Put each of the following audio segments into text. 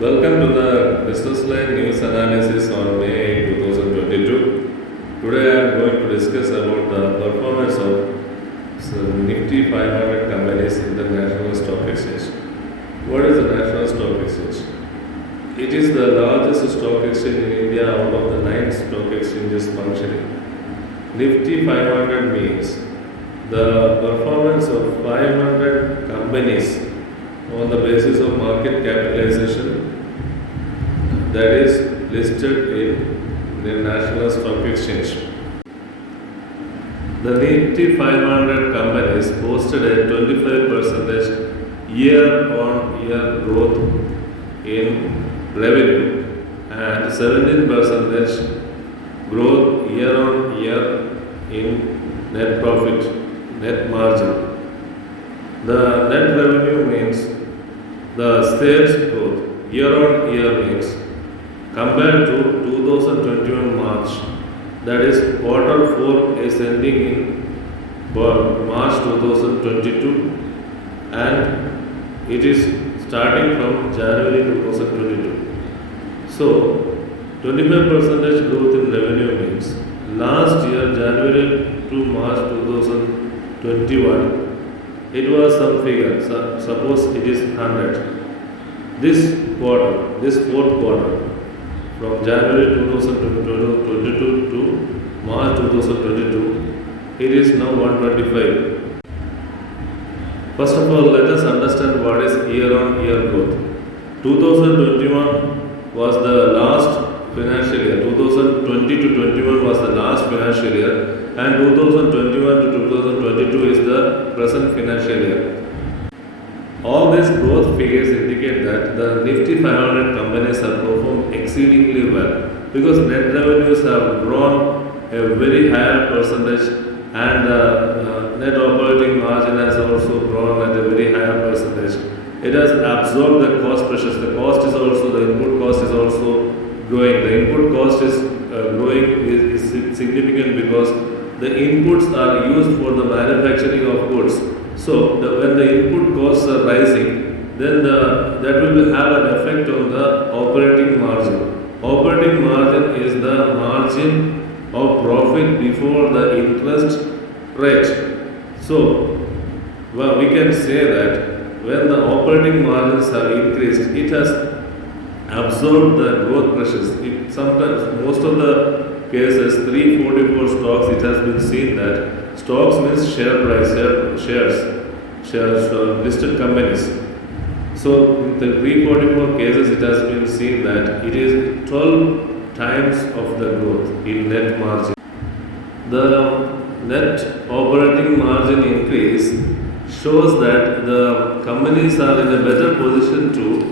Welcome to the Business Line News Analysis on May 2022. Today I am going to discuss about the performance of some Nifty 500 companies in the National Stock Exchange. What is the National Stock Exchange? It is the largest stock exchange in India out of the 9 stock exchanges functioning. Nifty 500 means the performance of 500 companies on the basis of market capitalization that is listed in the National Stock Exchange. The Nifty 500 companies posted a 25% year-on-year growth in revenue and 17% growth year-on-year in net profit, net margin. The net revenue means the sales growth year-on-year means compared to 2021 March, that is quarter 4 is ending in March 2022 and it is starting from January 2022. So 25% growth in revenue means last year January to March 2021 it was some figure, suppose it is 100. This fourth quarter, from January 2022 to March 2022, it is now 125. First of all, let us understand what is year-on-year growth. 2021 was the last financial year. 2020 to 21 was the last financial year. And 2021 to 2022 is the present financial year. All these growth figures indicate that the Nifty 500 companies have performed exceedingly well because net revenues have grown a very higher percentage and the net operating margin has also grown at a very higher percentage. It has absorbed the cost pressures. The input cost is also growing. The input cost is growing is significant because the inputs are used for the manufacturing of goods. So when the input costs are rising, then that will have an effect on the operating margin. Operating margin is the margin of profit before the interest rate. So we can say that when the operating margins have increased, it has absorbed the growth pressures. Sometimes most of the cases 344 stocks, it has been seen that stocks means share price, shares listed companies. So in the 344 cases it has been seen that it is 12 times of the growth in net margin. The net operating margin increase shows that the companies are in a better position to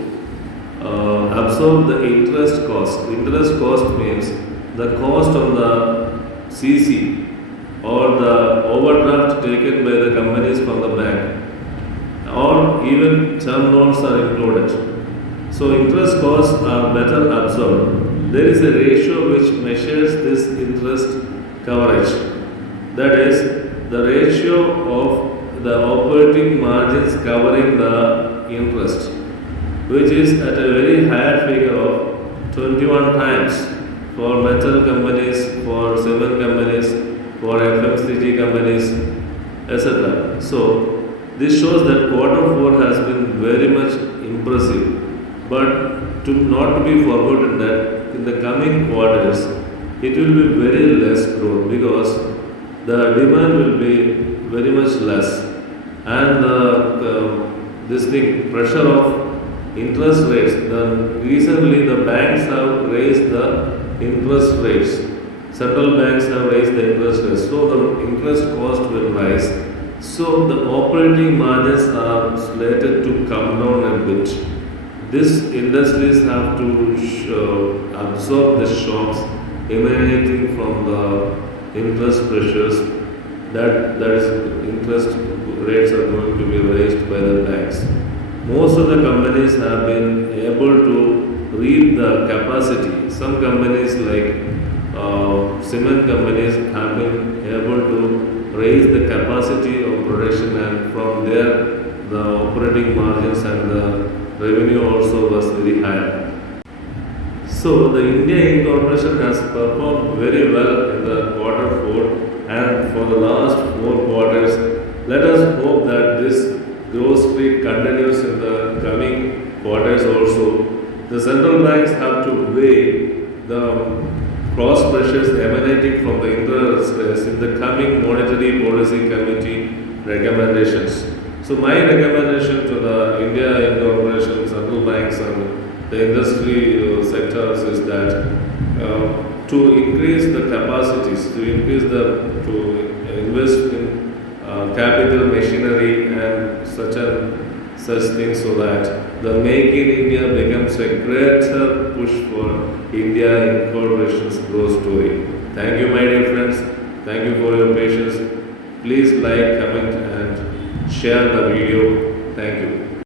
absorb the interest cost. Interest cost means the cost on the CC or the overdraft taken by the companies from the bank or even term loans are included. So interest costs are better absorbed. There is a ratio which measures this interest coverage. That is the ratio of the operating margins covering the interest, which is at a very higher figure of 21 times. For metal companies, for cement companies, for FMCG companies, etc. So this shows that quarter 4 has been very much impressive. But not to be forgotten that in the coming quarters, it will be very less growth because the demand will be very much less. And pressure of interest rates, recently the banks have raised the interest rates. Central banks have raised the interest rates, so the interest cost will rise. So the operating margins are slated to come down a bit. These industries have to absorb the shocks emanating from the interest pressures that is interest rates are going to be raised by the banks. Most of the companies have been able to reap the capacity. Some companies like cement companies have been able to raise the capacity of production, and from there the operating margins and the revenue also was very high. So the India incorporation has performed very well in the quarter 4 and for the last 4 quarters. Let us hope that this growth streak continues in the coming quarters also. The central banks have to weigh the cross pressures emanating from the interest rates in the coming monetary policy committee recommendations. So my recommendation to the India incorporation, central banks and the industry sectors is that to increase the capacities, to invest in capital machinery and such things so that the Make in India becomes a greater push for India incorporation's growth story. Thank you, my dear friends. Thank you for your patience. Please like, comment, and share the video. Thank you.